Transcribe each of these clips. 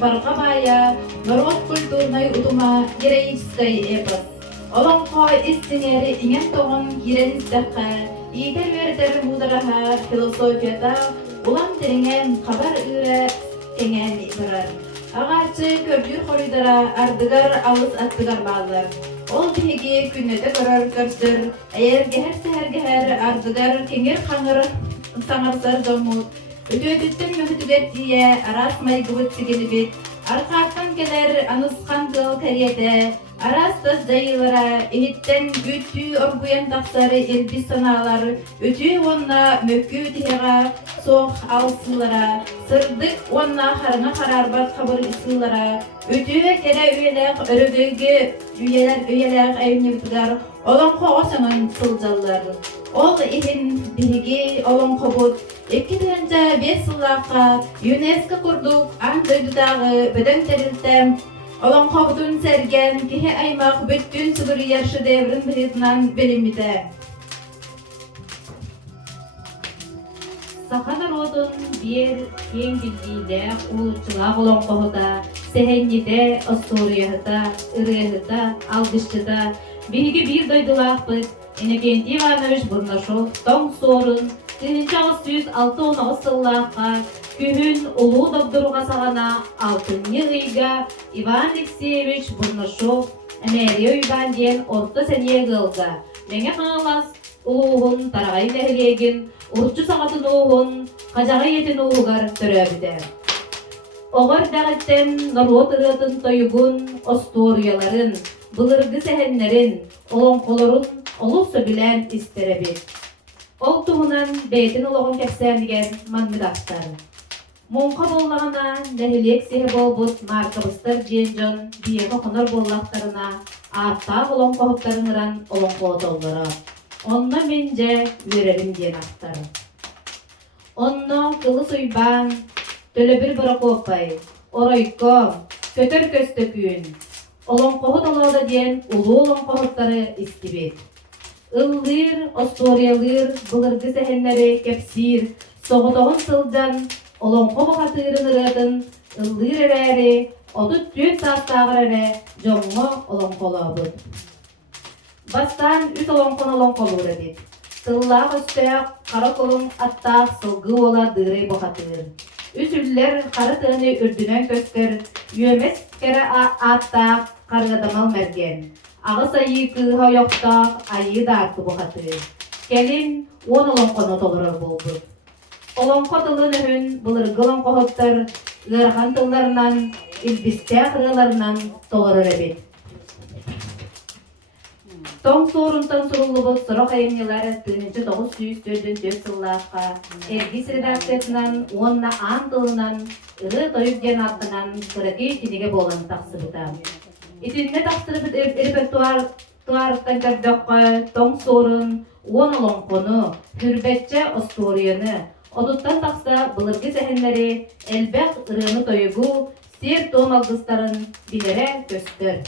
Баргабая, народ культурной утума героической эпос. Олонко истинери иңен тоғын киреніздіққа, итер вердер мудараха философията улам тереңен хабар үйрі кеңен ибарар. Ағачы көрдүр хоридара ардыгар алыс аттыгар бағылар. Ол биһиги күннете көрөр көрсөр, әйер ардыгар кеңер қаңыр саңарсар жомут. Өтөдүттен мөхүтүгер тие арас майгыбыт сигелибит, арқаттан келер анысқан кыл кәрияде, арастас жайылара, эхиттен үтті оргуян тақсары елбі саналар, өтü онна мөккү тихеға соқ алсылара, сырдык онна харына харарбат қабыр исылара, өтü кере үйелек өрөгөйге үйелек әйінебітігар, олон қоғасыңын сылжалар. Ол ихин биһиги олонко бут 2005 сыллакка ЮНЕСКО курдук ан дойдутагы бөдөн терилтем олонко бутун серген кихи аймак бүттүн сугурияр шедеврин биритинан белимите. Саха народун бир кең билгийле улуччулак олонкоһута, сехенниде, осторияһыта, ырыһыта, алгышчыта биһиги бир дойдулаакпыт. Иннокентий Иванович Бурнашов тоң сорын 1906 сыллаққа күхін ұлу добдыруға сағана 6-ны ғыйға Иван Алексеевич Бурнашов әмәрі үйбан ден орта сәне ғылға. Мәңе қаңалас ұлуғын тарағай нәхілеген, ұртчы сағатын ұлуғын, қажағы етін ұлуғар түрәбіді. Оғыр дәғіттен народ ұрытын тойығын, осторияларын, бұлырғы сәхенлерін, олонқоларын олусы білән истеребет. Ол туғынан бәйтін олығын кәпсәнеген маңғыдақтар. Монқа боллағына нәхілек сехе болбұт маркабыстар жен-жон биеғі қонар боллақтарына аттақ олон қоғыттарыңыран олон қоғытолдары. Онна мен жә өрерім ден ақтары. Онна қылы сұйбан, төлі бір бұра қоқпай, орайко, көтір көсті күйін. Олон қоғыт олауда ден ұлы олон қоғыттары істебет. Ыллыр, осториялыр, бұлырғы сәхенлері кәпсир, соғытоғын сылжан, олонқо бұқатырын ұратын, ыллыр әрәрі, отыт төт састағыр әрі, жоңғы олонқолы бұд. Бастан үт олонқон олонқолы ұрабет. Сыллақ өстәк, қара қолың аттақ сылғы ола дыры бұқатыр. Үс үллер қары тығыны үрдінен көскір, үйемес кәрі аттақ қарғадамал мәрген. Ағыс айы кыға yoқтақ, айы да арты бұғатыр. Кәлін 10 олонқоны толырыр болбыр. Олонқо тылын үхін бұлырғы олонқоғыттар ғырған тылларынан, үлбісті қырғыларынан толырыр әбет. Тоң сорынтан сұрулы бұл сұрық айымнелары 1904 сыллаққа әргіс редакциясынан, онна ан тылынан, ұры тойып аттынан сұрақи тінеге болан тақсы бұта. Итинне тақсырып репертуарттан кәрдіққа тоң сорын, 10 олонқоны, хүрбәтчә осторияны, одуттан тақса бұлырғы сәхенлері әлбәқ ұрыны тойығу, сер том алғыстарын білері көстір.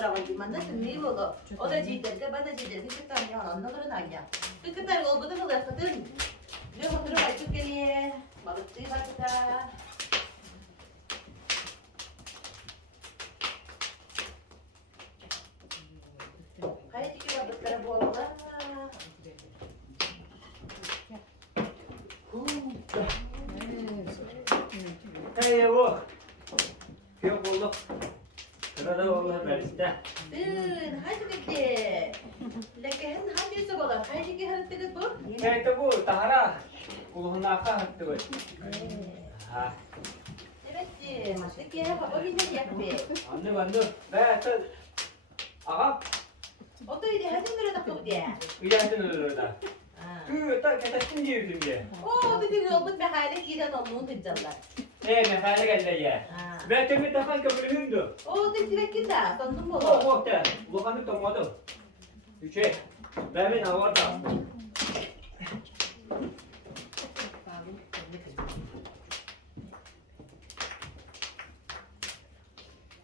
그러고 만났으면 이거고 어디 지들 만나 지들 그때까지 안 나더라 아니야. 그때 올거든 그거거든. 내가 들어가 줄게. 먹지 가자. 가야지 끼가 붙들어 보라. Hey yavru. Yok oldu. Sırada oldu işte. hadi gitti. Lekin hadi sobalar. Hadi ki hareket bu. Ben de bu tahara. Kulağına akar hattı bu. Ha. Evet, masuk ya. Baba bir yakbe. Anne bandı. Ben de. Aha. O da idi hadi nereye takıp diye. Uyandın orada. Kı ta kesin diyordum ya. O dedi ne oldu be hale giden onu tecallar. Ne hale geldi ya. Ben de bir defa köprüyümdü. O dedi belki de sandım bu. O da. Bu kanı tomato. Üçe. Ben havarda.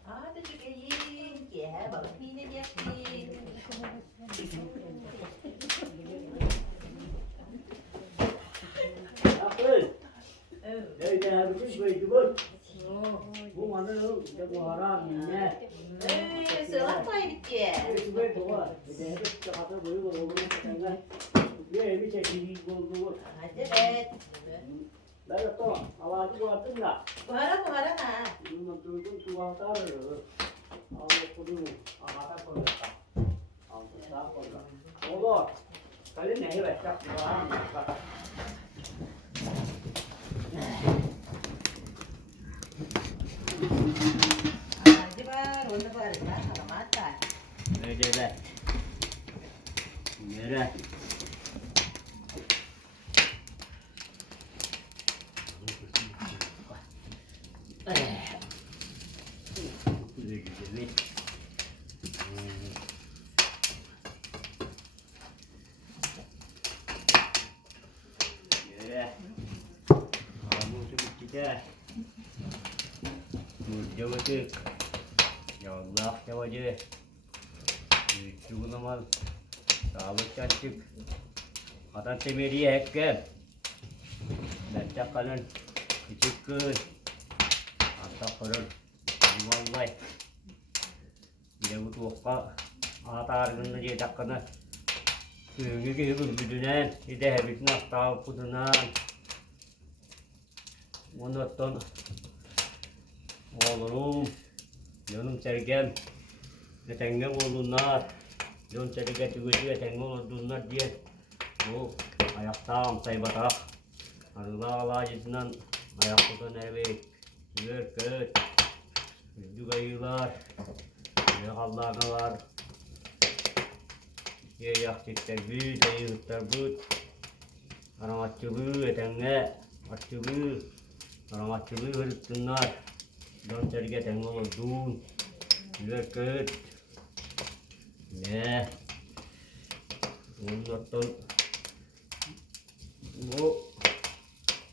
Hadi çıkayım ki baba yine yakayım. Akıl. Đây là cái người chú bớt. Bu mà nó cho bò ra mình nha. Sığlak mı bitti? Cái bớt của à. Để nó cho nó bự bự bự thành ngay. Cái mới chạy đi bự bự. Hadi evet. Đấy là to. Allah chứ qua tính là. Buhara ha. Nhưng mà tôi cũng chua ta rồi. Ông có đi ngủ. Ta còn được. Ông ta còn được. Ủa rồi. Cái này là chắc quá. Hadi var onu var ya alamat var. Öyle. Nere? Güzel. Nere? Kamu tuh kita. Jauh tu. Ya Allah, jauh je. Şu zaman sağlık açık. Atan temeriye hekken. Bence kalın. Küçük kız. Hatta kırır. Vallahi. Bir de bu tuğka. Ata argınlı diye takkanı. Köyünü gibi güdünen. Bir de hebitin hasta kudunan. Ondan oğlum. Yanım sergem. Tengem oğlunlar. Yon serge tügücüye tengem oğlunlar diye. Bu ayakta say batak. Allah Allah cidden ayakta nerede? Tüger köt. Dügayılar. Ne Allah'ına var. Ye yaktıklar büyü, deyirtler büyü. Aramatçılığı etenge. Atçılığı. Aramatçılığı hırıttınlar. Yon serge tengem oğlun. Tüger köt. Ne? Ondan bu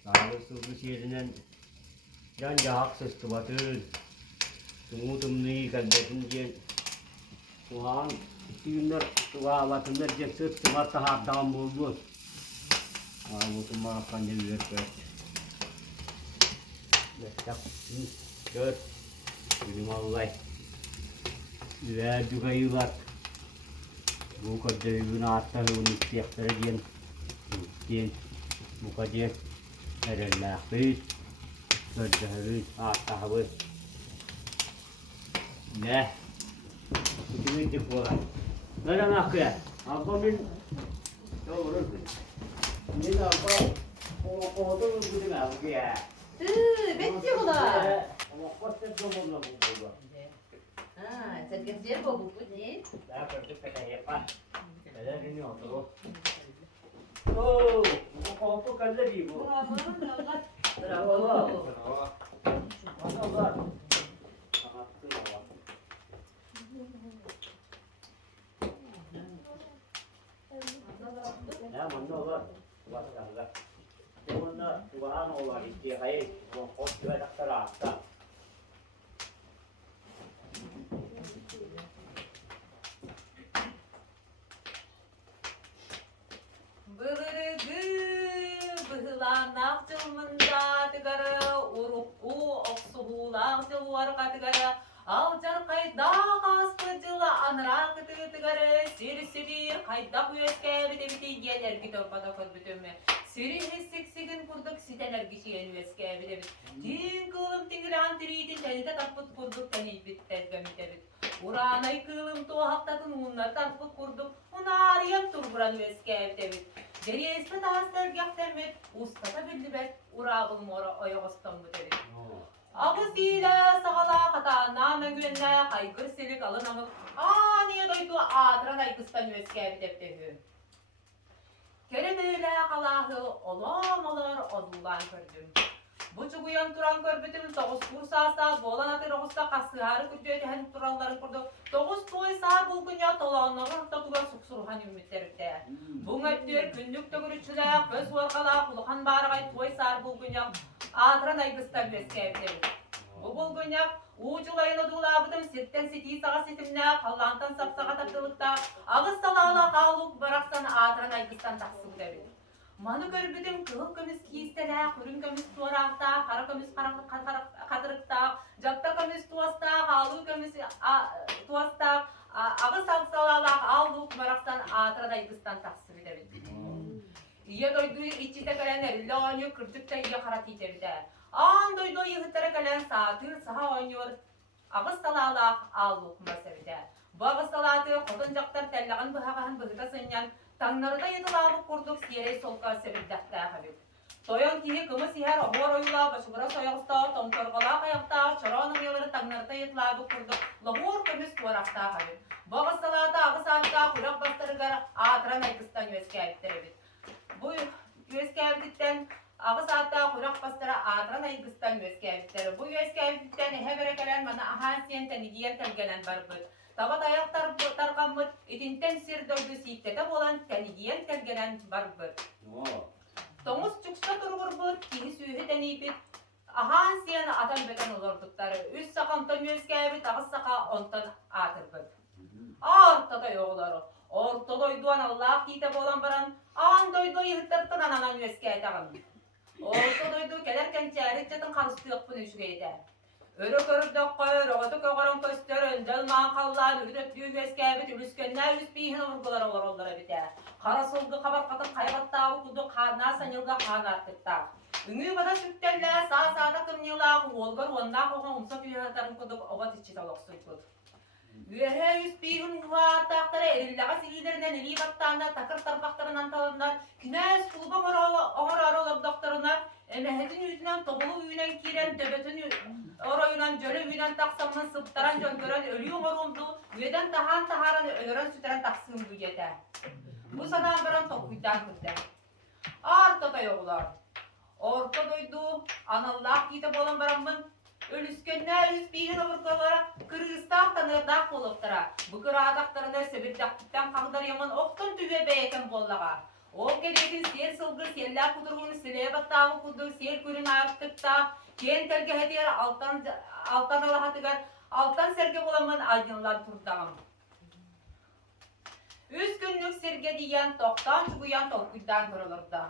sağlıksızlık yerinden yanca haksız tubatın tumutumluyu kalbetin diye o an 2 günler tuğa batınlar diye sırt tubat daha dam buldu. Bu tumak kan diye kört. Besak kört. Benim Allah'ı. Ve dugayılar. Bu kadar gün atlar onu istiyakları diyen. Diyen. Bu kadar erler bir. Sözleri atahı. Ne? Kimin tipular? Neden akıya? Abamın doğru. Ne de abam? O kodu bu ne abi ya? Bitti bu da. Ama kodu domuzla bu. Ha, sergesiye bu ne? Daha perde kadar yapar. Neler iniyor otur. Oh, bu koltuk kaldı bir bu. Bravo. Bravo. Bravo. Ya mana lah, buat apa? Mana tuan orang itu hay, orang kos juga tak terasa. Akçılmında tıgarı, urukku oksuğulak cılvar katıgarı, alcar kayda kaspıcılı anırak tıgarı, siri kayda kuyöske biti gelir ki torpada kod bütünme. Siri hissiksigin kurduk siteler kişiyen veske bit. Din kılım tingran tiridi tenide tapıt kurduk tenid bit tergemite bit. Uranay kılım to haftatın unlar tapıt kurduk, unariyem turburan veske bit. Deriye ispat ağızlar gaktermet, ustata bildi bet, urağım ora oyağıstan bu dedi. Ağızıyla sağala kata namen güvenle kaygır silik alın amık, niye doydu adıran aykıstan veske bit. Keremeyle kalahı olam olur odulan gördüm. Bu çuguyan turan körbütüm toğuz kursasa bolan atı roğusta kasıharı kütüyeti hem turanların kurdu. Toğuz toy sağ bulgun ya tolanları tatuga suksuruhan ümitlerikte. Bu öttür kündük tögürüçüle köz orkala kuluhan baragay toy sağ bulgun ya adıran aygıstan veskevdir. Bu bulgun ya uğuculayın odulabıdım sirtten siti sağa sitimle kallantan sapsağa taptılıkta ağız salağla kağlık baraksan adıran aygıstan taksın dedi. Manu körbüdüm kılık kömüs kiistele, kürün kömüs tuğrakta, kara kömüs katırıkta, japta kömüs tuğasta, kağlık kömüs tuğasta, ağız sapsalalak ağlık baraksan adıran aygıstan taksın dedi. İyi doydu içite kalenler, lağını kırcıkta iyi karatı de. An doydu yıhıtlara kalen saatır saha oynuyor. Ağız salalak ağlık masevide. Bu ağız salatı koduncaktar tellağın bıhağın bıhıda sınyan. Tanrıda yıtılavık kurduk siyere solka sevildakta habib. Toyan kihi kımı siher ahor oyula başıbıra soyağısta, tomtorgala kayakta, çoranın yılları tanrıda yıtılavık kurduk. Lahur kömüs tuvarakta habib. Bu ağız salatı ağız ağızda kurak bastırıgar atıran aykıstan yüzkevitleri. Bu yüzkevitten ağız ağızda kurak bastıra atıran aykıstan yüzkevitleri. Bu yüzkevitten hevere gelen bana ahansiyen tenigiyen telgelen barbıd. Tabat ayaktar tarqamıt, itinten sir dördü siktete bolan tenigiyen telgelen barbıd. Tomus çuksta turgurbut, kihi sühü tenibit. Ahansiyen atan beten olurdukları. Üst sakamtan yüzkevit, ağız saka ontan atırbıd. Ortada yoğuları. Ortada oyduan Allah kite bolan baran, an doydu yıhtırtın ananan yüzkevitağın. Ortada oydu kelerken çeyrek çatın karıstı yok bunu üçgeyde. Örü körürdük koyur, oğutu köğürün köstör, öndel mağallar, üdüp yüzkevit, ülüskönler üspeyhin vurguları orulları biter. Kara solgu kabar katın kaybattağı kudu karnar sanılga karnartıkta. Üngü bana sütterler, sağda kımnıyla, olgar ondan koğun umsa tüyhatarın kuduk oğat içi taloqsun kud. Üyehe üspeyhin uğatakları erillağa sigilerinden eli battağında takır tarbaklarından talınlar, künez kulba oğur arolab doktorunlar, emehedin yüzünden tobulu üyünen kiren, töbetün orayınan jöle üyünen taksamın sıptaran jölgören ölüyün orumdu, üyeden tahan taharan ölören süteren taksın bu yete. Bu sadan baran tokuydan kudde. Ortada yoğular. Ortadaydı, anallah kitap olan baramın, ölüskönne üspeyhin ovurkalara, Kırgızstan tanırdak oluptara. Bu kıradaklarına sebirdaktitten kağdar yaman oktun tüve beyeken bollağa. O gerekin ser sılgır seller kudurğunu sileye battağı kudur, ser kürün ayaktıkta, ken telge hediyer altan alahatıgar, altan serge bolamın aydınlar turdağım. Üç günlük serge diyen toktan çubuyan tokuydan kırılırdı.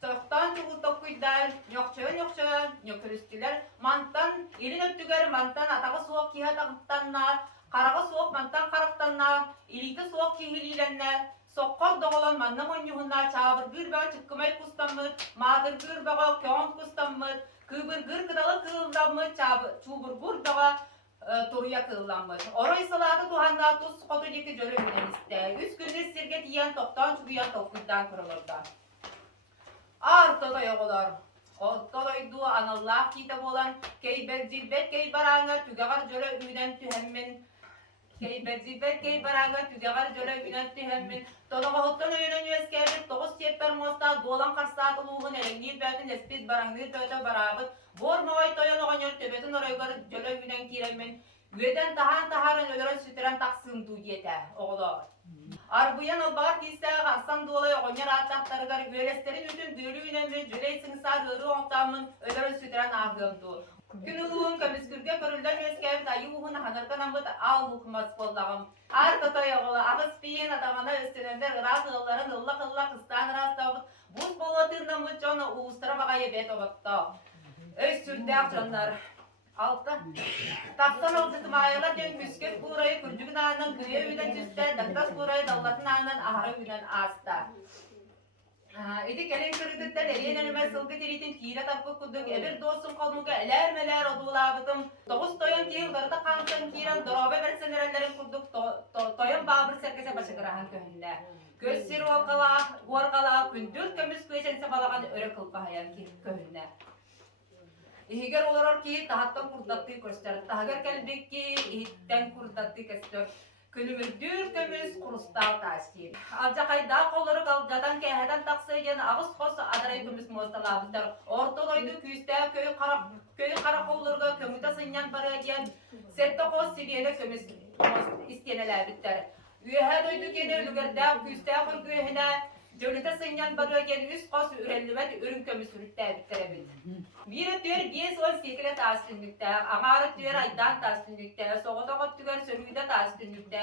Toktan çubu tokuydan yokçağın, yokürüstüler, mantan, ilin öttüger mantan, atağı soğuk kiha takıptanlar, karağı soğuk mantan karaktanlar, iliydi soğuk kihililenler, sokkor doğulan manna monyuhunlar, çağır gür bağı çıkkımay kustanmıt, mağdır gür bağı kağın kustanmıt, kıbır gır kıdalı kığıldanmıt, çubur gür bağı turuya kığılanmıt. Orayı salatı tuhanda tuz kodu yeki jölü günen iste. Üç günde sirge diyen toktan çubuyan tokuydan kırılırdı. Ortada yoğular. Ortadaydı anallah kitap olan keyber zilbet keybaranga tügegar jöle günen tühemmin. Keyber zilbet keybaranga tügegar jöle günen tühemmin. Todağa hottan öğünen yüzkevit, toğuz sepper mosta, dolan karsaatı luğun elengir bötün espit barangir bötü barabıt. Bor mağay toyan oğanyor töbetün oraygar jöle günen kiremmin. Üyeden tahan taharan ölüren sütüren taksın duyete, oğlar. Arbuyan o bar kisse qarsan dolay oğanyor ataqtarıgar üyelesterin ütün dülüğünen ve jöleysin sar ırı oğtamın ölüren sütüren ağımdı. Günülüğün kömüskürge körülden meskevit ayı uğun hanırkan amıt al hukmas bollağım. Arka toyağı ağız piyin adamana üstünender ırak ılların ıllak ıllak ıstan rastavıt. Buz bolatırna mı çonu uğustıra bagayı bet obatta. Öy sürtək canlar. Altta. Taksan oldu mayala den müsket burayı kurcugun ağından güye üden tüste, daktas burayı dallatın ağından ahara üden asta. Edi kelin kırıdıkta eriyen önüme sılgı diritin kire tapı kuduk, eber dostum kalmuga elermeler odulabıdım. Doğuz toyan ki yıllarda kansan kiren, dorobe bersenlerlerin kurduk, toyan babır serkese başı kırahan köhünde. Göz sir orkala, kündür kömüs köyçense balağan öre kılpa hayan ki köhünde. İhiger olur ki tahattan kurdattı göster. Tahager kelbek ki ihitten kurdattı göster. Külümürdür kömüs kurustal taşkir. Alca kayda kolları kalcadan keheden taksayken ağız kosu adaray kömüs mostalabıdır. Orta doydu küste köyü karakollarga kömüte sınyan baragen. Sette kos sibiyene kömüs isteyeneler bitter. Üyehe doydu kede lügerde küste kürgüyehine. Jölüte sınyan baragen üst kosu ürellimet ürün kömüs ürütte bitterebilir. Bir diyor 5-18 tasdinlikte, amaret diyor aydan tasdinlikte, soğuda tüger sürüde tasdinlikte.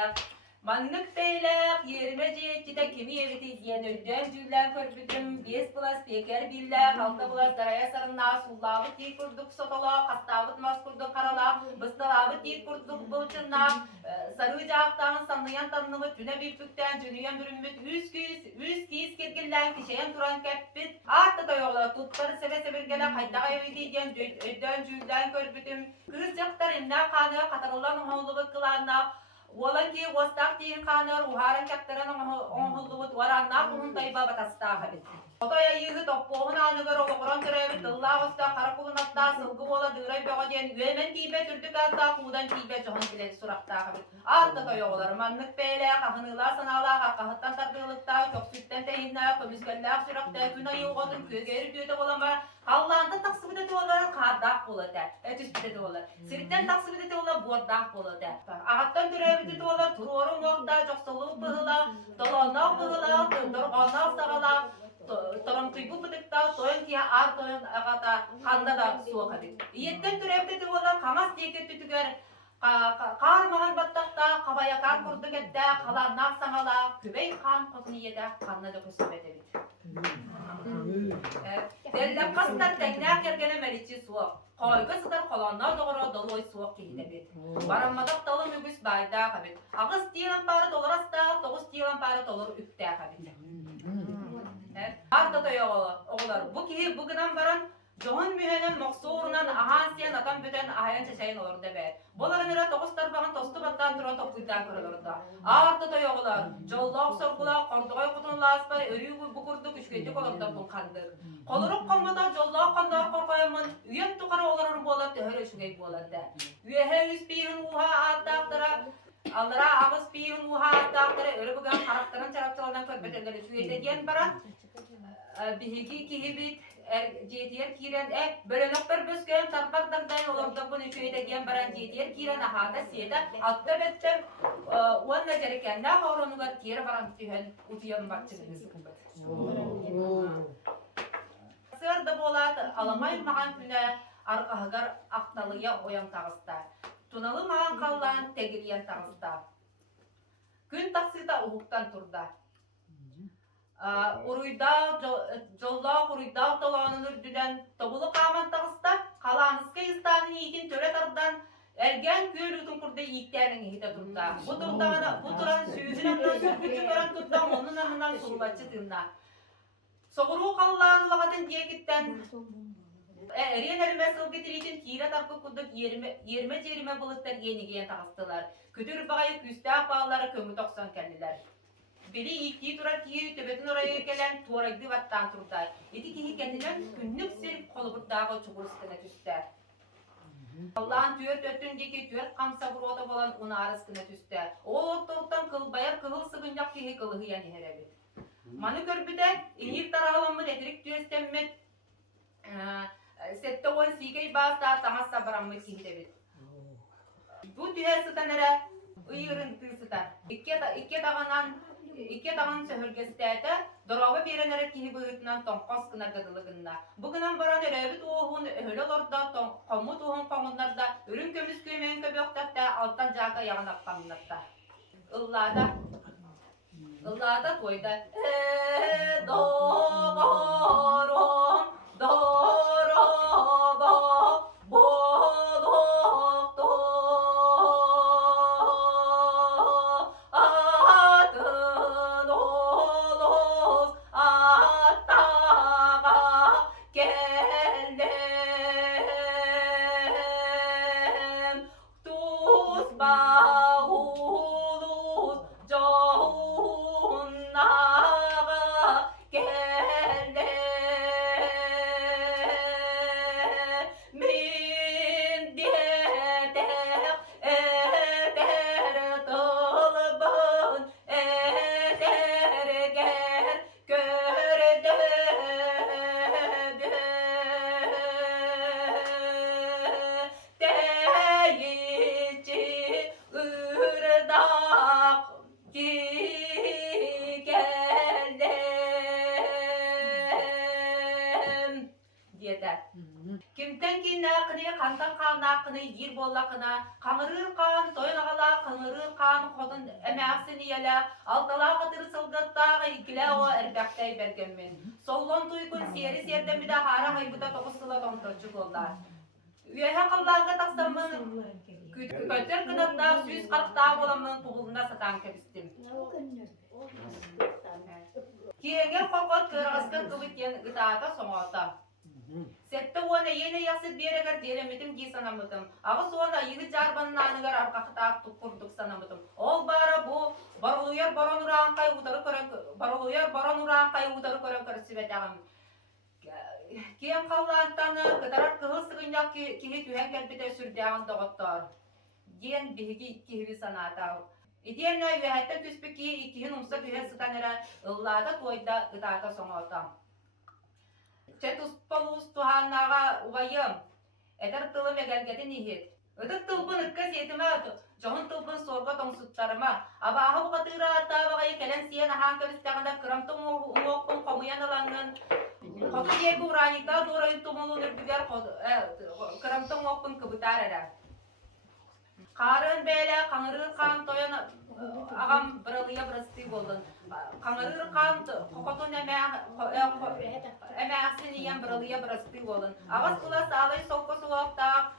Manlık beylek, yerime cihette kimi eviti diyen öldüğüm cüller körbütüm, 5 plus peker biller, 6 plus daraya sarına, sullabıt değil kurduk sotola, kastavıt mas kurduk karala, bıstalabıt değil kurduk bulçunla, sarı cağaktan sanlayan tanımı tüne büyüklükten cünüyen bürünmüt, üz kis kirgillen kişeyen duran keppit, artta da yola tutları sebe gelen kaydağa eviti diyen öldüğüm cüller körbütüm, kız yaktar imna kanı, katarılan hoğulu kılanla, Olan ki wastak diyin kanır, uharan kaptaran onhulluğut varanna bunun tayba batasta habit. Otoya yığı toppoğun anıgar oluğuran türevi dılla usta karakulun atta sılgı bola dıray beğen üyemen tibe türdük atta kudan tibe çoğun kiledi surakta habit. Artta toyoğular manlık beyle kahınılar sanala kahıttan tardığılıkta köksütten teyinler kömüskeller surakta günayı oğudun kögeri düğüde olamar. Kallanda taksıbı dedi olar kardak boladı. Etüs dedi olar. Siritten taksıbı dedi olar bordak boladı. Ağattan türevi dedi olar turuorum orda joksoluğu bıhıla, dolana bıhıla, dorgana sağala. Toram tuybu bıdıkta toyun kiya ar toyun ağata kanda da suğa kadı. İyetten türevi dedi olar kamas teket tütüger. Kar mağal battakta kabaya kan kurduk ette kalanlar sanala kübey kan kotunu yede kanına da kusubet edit. Delle kastar tengnäk yergene meliçi suaq. Koyga sıdar kalanlar doğru doluy suaq kehide bit. Baranmadak dalı mügüs bayda kabit. Ağız diyelan parı dolarasta, doğuz diyelan parı dolar üpte kabit. Arda da oğlar. Bu ki bugünden baran Johun mühenen maqsurunan ahansiyan atan bütün ahayan çeşeyin olur debe. Boların ira toğuz tarbağın tostu battan turan topuydan kırılırdı. Arda da yoğlar. Jollaq sorgula, korduğay kutunla aspar, örüyü bu kurduk, üçgecik olurdu bu kandık. Koluruk kalmada jollaq kandar korkayımın, üyen tukara olurun bolar töhör üçgey bolardı. Üyehe üst biyin uha attaqtıra, allara ağız biyin uha attaqtıra, örü bugün karakterin çarapçalardan körbet üçgeyde diyen baran, bihigi kihibit, jetiyer kiren bölönök bir bösken tarpak dagdan olurdu bunu şöyle diyen baran jetiyer kiren ahada siyeda altta bettem uan najarken da horunugar tiyere baran tühen utiyan bakçınız kımbat. Sırda bolat alamay mağan küne arkahagar aktalıya oyan tağısta. Tunalı mağan kallan tegiriyen tağısta. Gün taksita uhuktan turda. Uruyda, jolla uruyda dolanılır düden tobulu kaman tağısta, kalanıska istanın ikin töre tardan ergen göl utun kurda iğitlerin ihide turda. Bu turan süzüne sürgücü gören turda onun anından surubacı tığında. Soğuru kallan ulağatın diye gitten eriyen elime sıl getiriyken kire tarpı kuduk yerime cerime bulutlar yeni giyen tağıstılar. Kütür bağayı küstah bağları kömü toksan kendiler. Biri ilk turar ki töbetin oraya gelen tuaragdı vattan turtar. Eti ki kendiler günlük serip kolubutdağı çukurskına tüster. Allah'ın tüyört öttündeki tüyört kamsa burota bolan onu arasına tüster. O ortalıktan kılbayar kıhıl sıgıncak ki kılığı yani herebit. Manı körbüde inir tarağılanmı detirik tüyestemmet. Sette on sikey bağızda tamazsa baranmı kihidebit. Bu tüyer sıtanere ıyırın tığ sıtar. İkke dağınan İki tağın söhürgestədə doroba berenere kihi bıhıtından tonqos kına gıdılığında. Bugünan baran erebit oğun öhülolorda komut oğun komunlarda ürün kömüs köymeyin köböktəfdə alttan jaga yağın atqamınatda. Illada toyda doğaron doroba bolokto atın olos attağa geldim tuz bağuluz Cahunnağa geldim min diyedek eder tılbın eder ger gördüm deyici ırdak geldim diyeter. Kimden ki nakını, kantan kan nakını, yer bollakına, kanırır kan, toyun ağala, kanırır kan, kodun emeğsini yele, altala katır sılgıttağı ikile o erbektey bergenmin. Sollon tuykun seri serden bir de hara haybuda tokusula tonturcuk ollar. Üyehe kıllarga taksamın, kötür kınatta, süz kalkta bolamın tuğulunda satan kebistim. Kiyenger kokot kırgızkın kıbıtyen gıtaata soğata. Sette ona yeni yasit bereger diyemedim ki sanamadım. Ağı sonra yeni jarbanın anıgar arkakta tukurduk sanamadım. Ol bara bu barıluyar baronuran kay udarı kören barıluyar baronuran kay udarı kören kırısıvetağım. Kiyen kallantanı kıtarak kıhılsıgınyak kihi tühen kelbide sürdüğün doğuttar. Diyen bihigi ikkihivi sanata. İdiyenle üyehetten küspü ki ikkihin umsa tühen sıtanera ıllada toyda ıdata soğutam. Çetus palus tuhannağa uvayım. Eder tılım egelgedin ihit. Idık tılbın ıkkız yetime johun tılbın sorga tongsuttarıma. Aba ahı bu katıra hatta bagayı kelen siyen ahan kevistağında kıramtım uğuqpun komuyan alangın. Kotu diye bu ranikta doğrayın tumulun ürbiger kıramtım uğuqpun kıbıtar eder. Karın beyle kanırır kan toyan ağam bıralıya bırastı boldun. Kanırır kan kokotun emeğsini yiyen bıralıya bırastı boldun. Ağız kula sağlayı sokka soğukta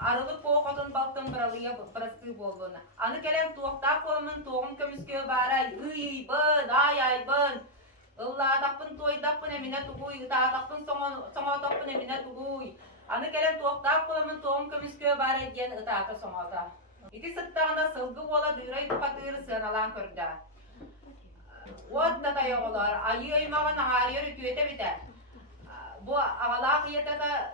arılık kokotun baktın bıralıya bırastı boldun. Anı gelen tuğukta koymun tuğum kömüskö baray. Iy bın ay bın. Illa tapın toy tapın emine tuğuy. Tapın soğuk tapın emine tuğuy. Anı gelen tuğukta koymun tuğum kömüskö baray diyen ıtaka soğukta. İti sıttağında sılgı ola dırayı tukatırı sığınalan kırda. Ot da yoğular, ayı aymağın ağrıyor ütüyete biter. Bu ağalaq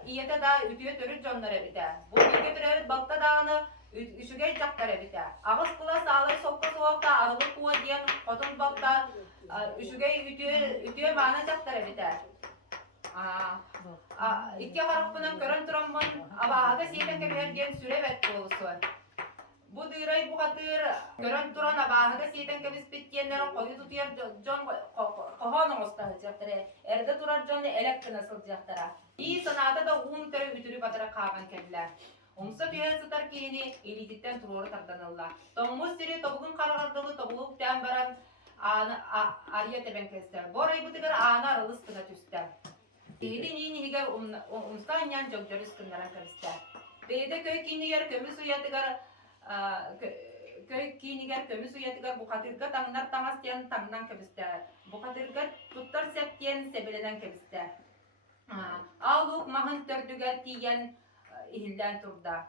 iyete da ütüye törür jonlara biter. Bu bilge türer balta dağını üşüge çaktara biter. Ağız kula sağlay sokka soğukta arılık kuva diyen kotun balta üşüge ütüye mağına çaktara biter. İki harapının körün turamın abağada siyeten kemer diyen süre vet olsun. Bu düray bu katır körün turan abağada siyeten kebis bitkiyenlerin koyu tutuyor jon kohanın ustalacaktır. Erde turar jon elek nasılacaktır. İyi sanata da un tere ütürü batıra kaban kediler. Umsa tüyen sıtar kiyini elititten turoru tardanırlar. Tomuz siri tobuğun karardığı tobuğuk den baran arıya teben kester. Boray bu tıgar ana arılıstıga tüster. Beyde nini higar umstan yan jogjoris kındaran karister. Beyde köy kini yer kömü suya tıgar köy kini yer kömü suya tıgar bu katırga tangnar tangas diyen tangnan kebister. Bu katırga tuttar sep diyen sebeleden kebister. Ağluk mahın tördüger tiyen ihilden turda.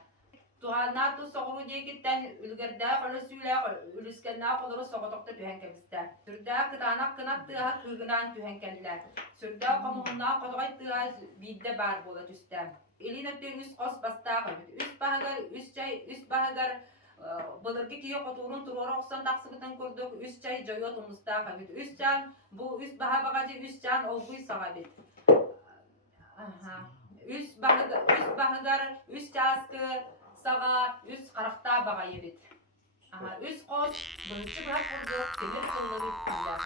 Tuhanna tu soğuru diye gitten ülgerde kalısıyla ülüskenne kolları soğutukta tühen kebister. Sürda kıtanak kınat tığa kırgınan tühen kendiler. Sürda kamuğunna kodgay tığa bidde bar bola tüstem. Elin öptüğün üst kos bastığa koymuş. Üst bahagar Balırgı kiyo koturun turora oksan taksıbıdan kurduk. Üst çay joyot umusta koymuş. Üst can bu üst baha bagacı üst can olguy sağabit. Üst bahagar üst çaskı sağa üst karakta bagayı bit. Aha, üç kos, bölücü bırak kurdu, demir kılları kıllar.